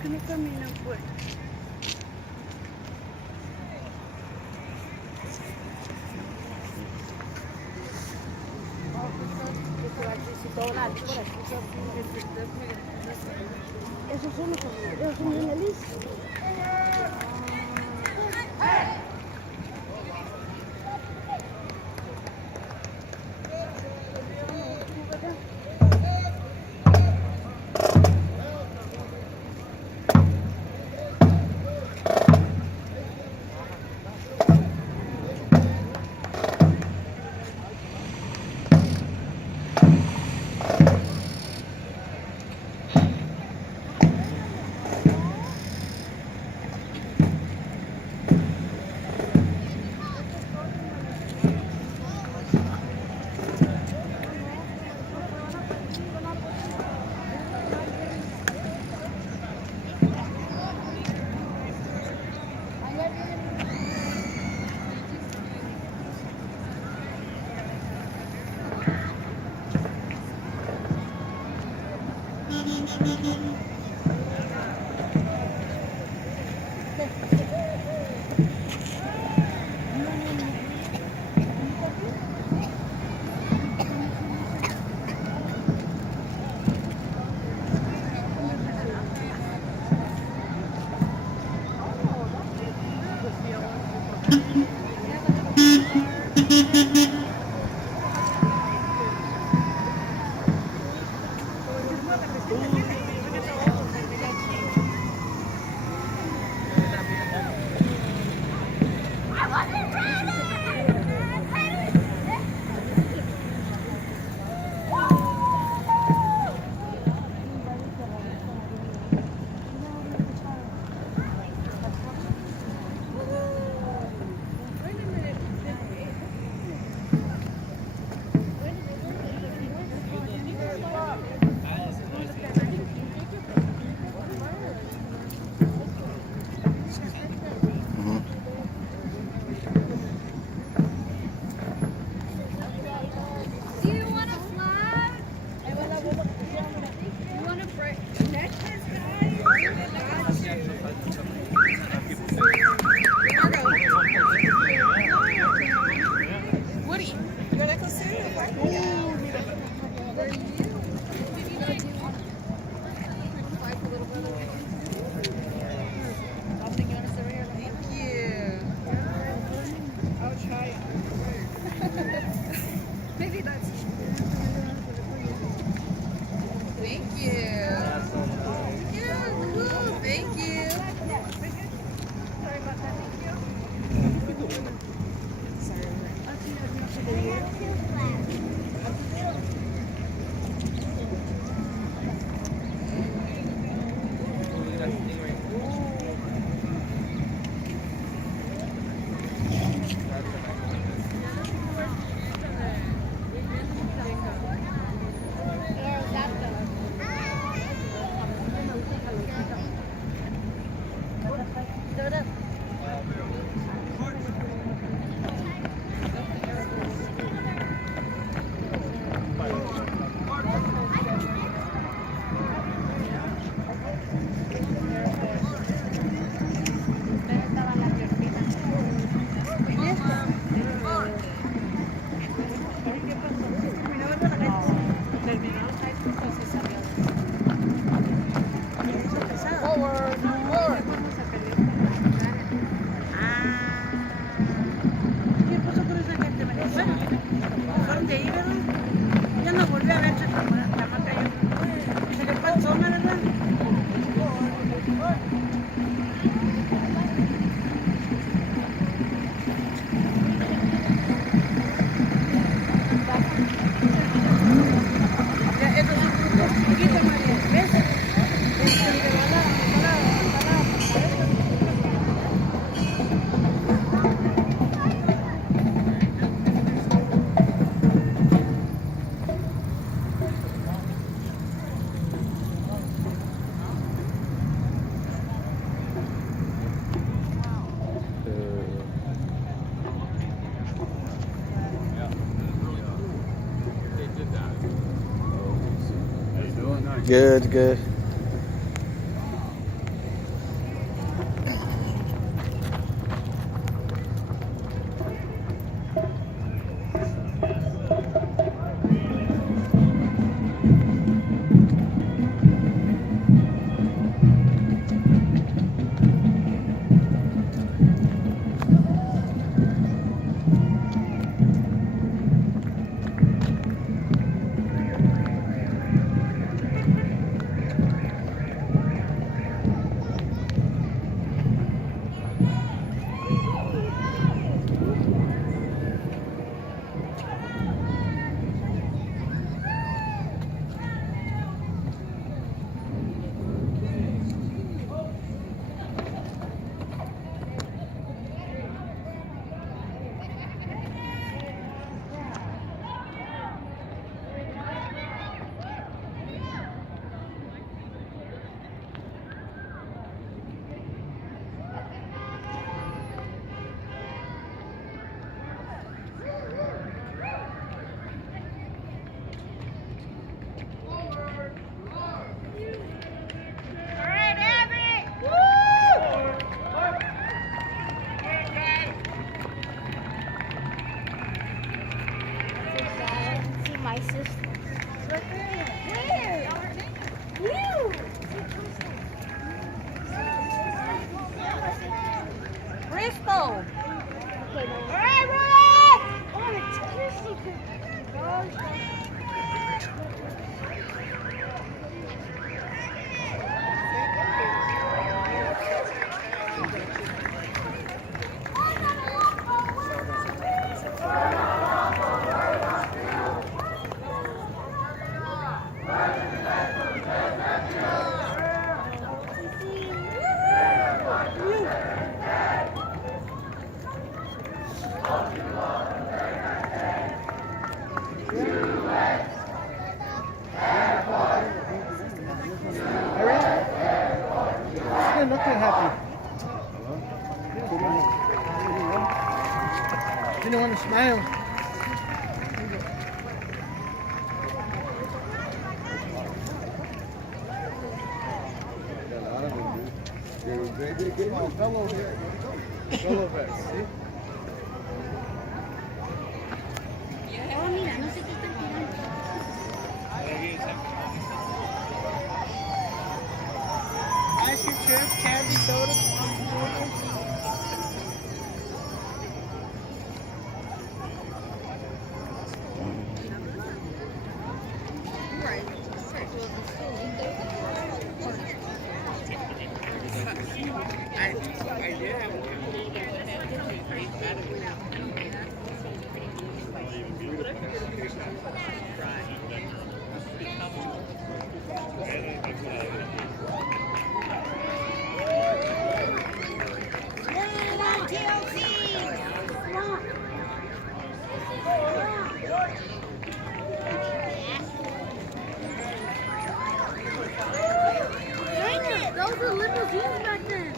Que no camina pues. Esos son los la lista. you. Yeah, cool. Thank you. Ya no volví a ver esa chamaca yo. Se le fue el zona, ¿verdad? Ya, estos son grupos chiquitos, María. ¿Ves? Good, good. My sister. Where? You. Bristol. Okay, all right, Roy. Oh, it's Chrissy. You're not too happy. You don't want to smile. Fellow here. Fellow vest. See? Oh, mira, no sé qué están tirando. Ice cream, chips, candy, soda. Right. Those were limousines back then.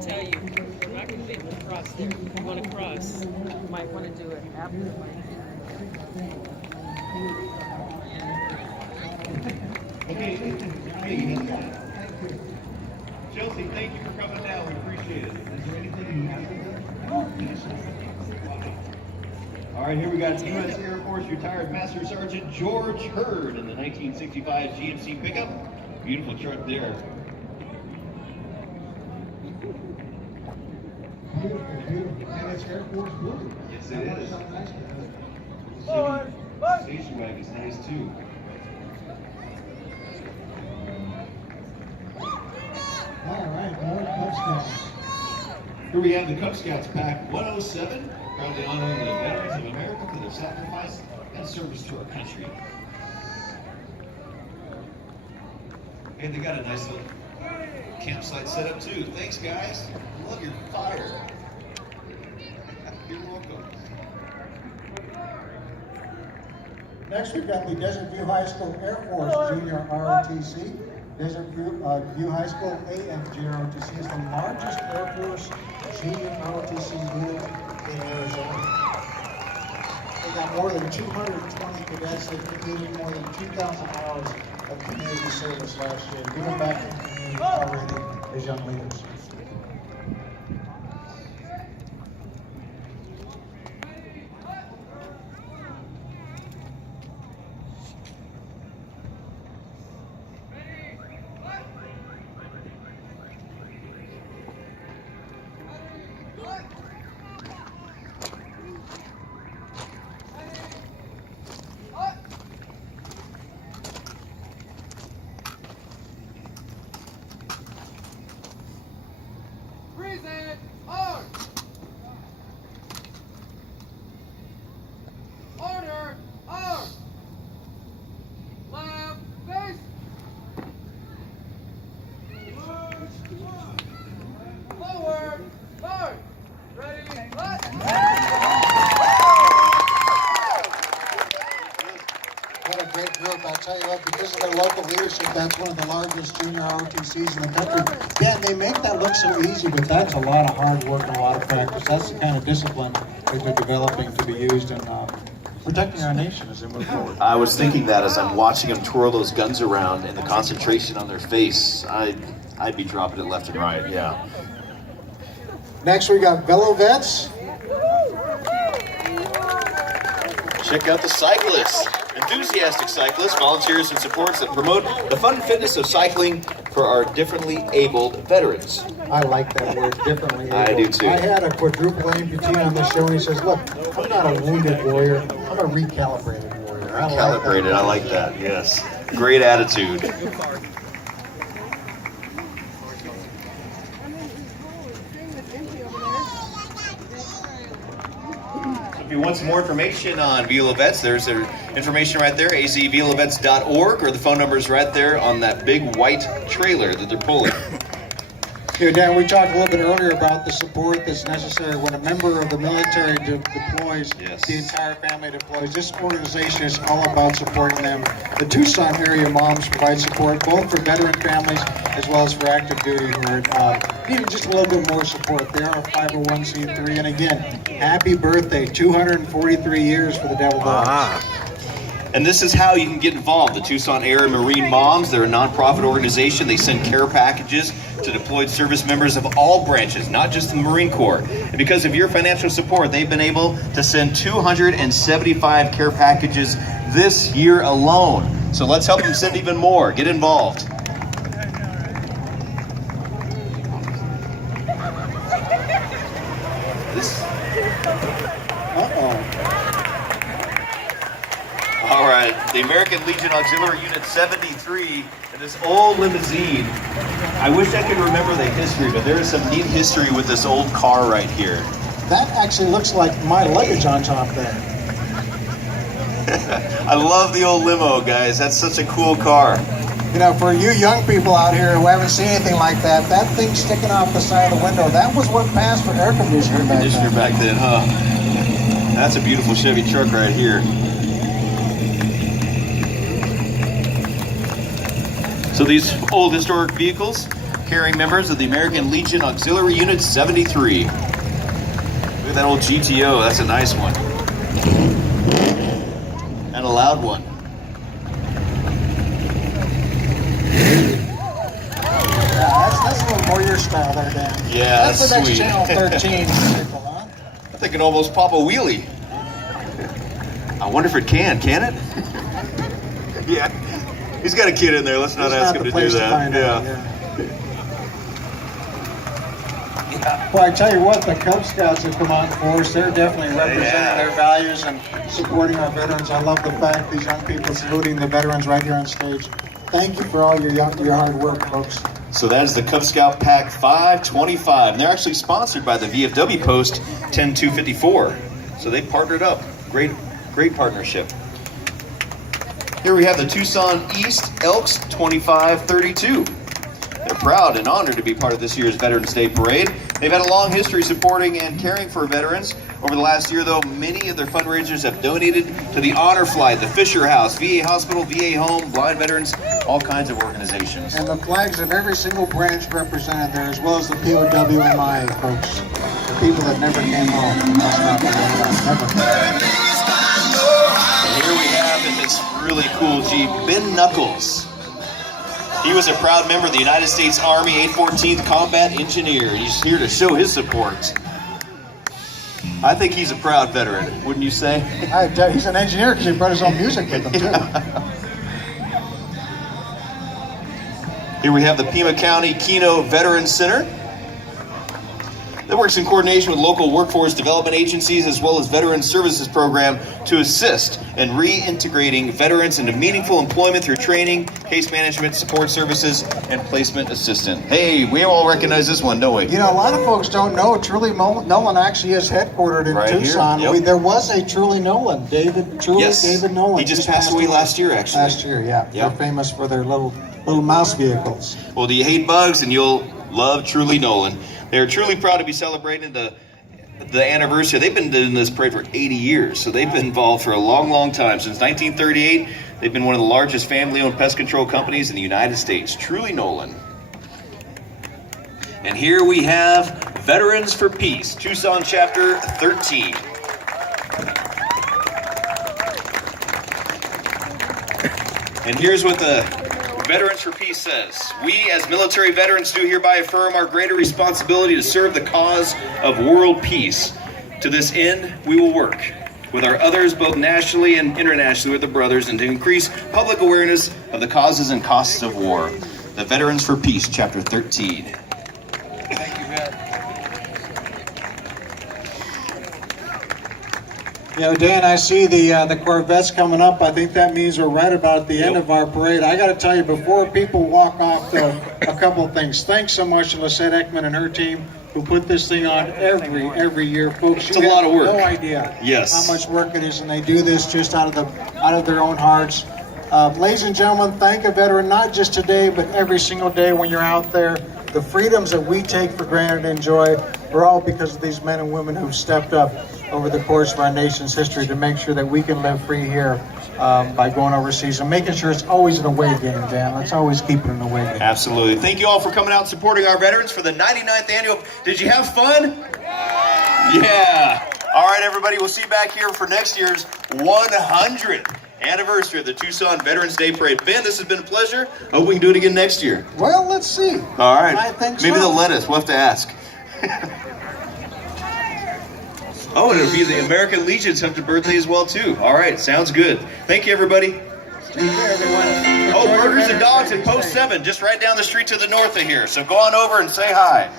Tell you, we're not going to be able to cross there. If you want to cross, you might want to do it after the mic. Okay, Chelsea, thank you for coming down. We appreciate it. Is there anything you have to do? All right, here we got U.S. Air Force retired Master Sergeant George Hurd in the 1965 GMC pickup. Beautiful truck there. And it's Air Force Blue. Yes, it is. Station wagon's nice too. All right, more Cub Scouts. Here we have the Cub Scouts Pack 107, proudly honoring the veterans of America for their sacrifice and service to our country. And they got a nice little campsite set up too. Thanks, guys. Love your fire. You're welcome. Next, we've got the Desert View High School Air Force Junior ROTC. Desert View High School AFG ROTC is the largest Air Force Junior ROTC unit in Arizona. They got more than 220 cadets that completed more than 2,000 hours of community service last year, giving back to the community already as young leaders. Present, arm. Order, arm. Left, face. Forward, start. Ready, let. What a great group. I'll tell you what, because of their local leadership, that's one of the largest junior ROTCs in the country. Dan, they make that look so easy, but that's a lot of hard work and a lot of practice. That's the kind of discipline that they're developing to be used in protecting our nation as they move forward. I was thinking that as I'm watching them twirl those guns around and the concentration on their face, I'd be dropping it left and right, yeah. Next, we got Velo Vets. Check out the cyclists. Enthusiastic cyclists, volunteers and supports that promote the fun and fitness of cycling for our differently abled veterans. I like that word, differently able. I do too. I had a quadruple amputee on the show, and he says, look, I'm not a wounded warrior, I'm a recalibrated warrior. Calibrated, I like that, yes. Great attitude. you want some more information on Viola Vets, there's their information right there, azviolavets.org, or the phone number is right there on that big white trailer that they're pulling. Here, Dan, we talked a little bit earlier about the support that's necessary when a member of the military deploys, Yes. the entire family deploys. This organization is all about supporting them. The Tucson area moms provide support both for veteran families as well as for active duty who are needing just a little bit more support. They are a 501c3, and again, happy birthday, 243 years for the Devil Dogs. And this is how you can get involved. The Tucson Air and Marine Moms, they're a nonprofit organization. They send care packages to deployed service members of all branches, not just the Marine Corps. And because of your financial support, they've been able to send 275 care packages this year alone. So let's help them send even more. Get involved. All right, the American Legion Auxiliary Unit 73, and this old limousine. I wish I could remember the history, but there is some neat history with this old car right here. That actually looks like my luggage on top there. I love the old limo, guys. That's such a cool car. You know, for you young people out here who haven't seen anything like that, that thing sticking off the side of the window, that was what passed for air conditioner back then. Back then, huh? That's a beautiful Chevy truck right here. So these old historic vehicles carrying members of the American Legion Auxiliary Unit 73. Look at that old GTO, that's a nice one. And a loud one. Yeah, that's a little more your style there, Dan. Yeah, that's the next sweet. Channel 13 vehicle, huh? I think it can almost pop a wheelie. I wonder if it can it? Yeah. He's got a kid in there. Let's not ask him to do that. Well, I tell you what, the Cub Scouts have come out in force. They're definitely representing their values and supporting our veterans. I love the fact these young people saluting the veterans right here on stage. Thank you for all your hard work, folks. So that is the Cub Scout Pack 525. And they're actually sponsored by the VFW Post 10254. So they partnered up. Great partnership. Here we have the Tucson East Elks 2532. They're proud and honored to be part of this year's Veterans Day Parade. They've had a long history supporting and caring for veterans. Over the last year, though, many of their fundraisers have donated to the Honor Flight, the Fisher House, VA Hospital, VA Home, Blind Veterans, all kinds of organizations. And the flags of every single branch represented there, as well as the POWMI folks, the people that never came home. That's not the never. And here we have in this really cool Jeep, Ben Knuckles. He was a proud member of the United States Army 814th Combat Engineer. He's here to show his support. I think he's a proud veteran, wouldn't you say? He's an engineer because he brought his own music with him, too. Here we have the Pima County Keno Veterans Center. That works in coordination with local workforce development agencies as well as Veterans Services Program to assist in reintegrating veterans into meaningful employment through training, case management, support services, and placement assistance. Hey, we all recognize this one, don't we? You know, a lot of folks don't know Truly Nolan actually is headquartered in Tucson. Here. Yep. There was a Truly Nolan, David Nolan. He just passed away last year, actually. Last year, yeah. Yep. They're famous for their little mouse vehicles. Well, do you hate bugs? And you'll love Truly Nolan. They're truly proud to be celebrating the anniversary. They've been doing this parade for 80 years, so they've been involved for a long, long time. Since 1938, they've been one of the largest family-owned pest control companies in the United States, Truly Nolan. And here we have Veterans for Peace, Tucson Chapter 13. And here's what the Veterans for Peace says. We, as military veterans, do hereby affirm our greater responsibility to serve the cause of world peace. To this end, we will work with our others, both nationally and internationally, with the brothers, and to increase public awareness of the causes and costs of war. The Veterans for Peace, Chapter 13. Thank you, Matt. You know, Dan, I see the Corvettes coming up. I think that means we're right about the end of our parade. I got to tell you, before people walk off, a couple of things. Thanks so much to Lisette Ekman and her team who put this thing on every year, folks. It's a lot of work. No idea. Yes. How much work it is, and they do this just out of their own hearts. Ladies and gentlemen, thank a veteran, not just today, but every single day when you're out there. The freedoms that we take for granted and enjoy are all because of these men and women who've stepped up over the course of our nation's history to make sure that we can live free here by going overseas and making sure it's always an away game, Dan. Let's always keep it an away game. Absolutely. Thank you all for coming out and supporting our veterans for the 99th annual. Did you have fun? Yeah. All right, everybody. We'll see you back here for next year's 100th anniversary of the Tucson Veterans Day Parade. Ben, this has been a pleasure. Hope we can do it again next year. Well, let's see. All right. I think Maybe so. they'll let us. We'll have to ask. Oh, and it'll be the American Legion's 100th birthday as well, too. All right. Sounds good. Thank you, everybody. Take care, everyone. Oh, Enjoy your Burgers and Dogs Veterans at Day. Post 7, just right down the street to the north of here. So go on over and say hi.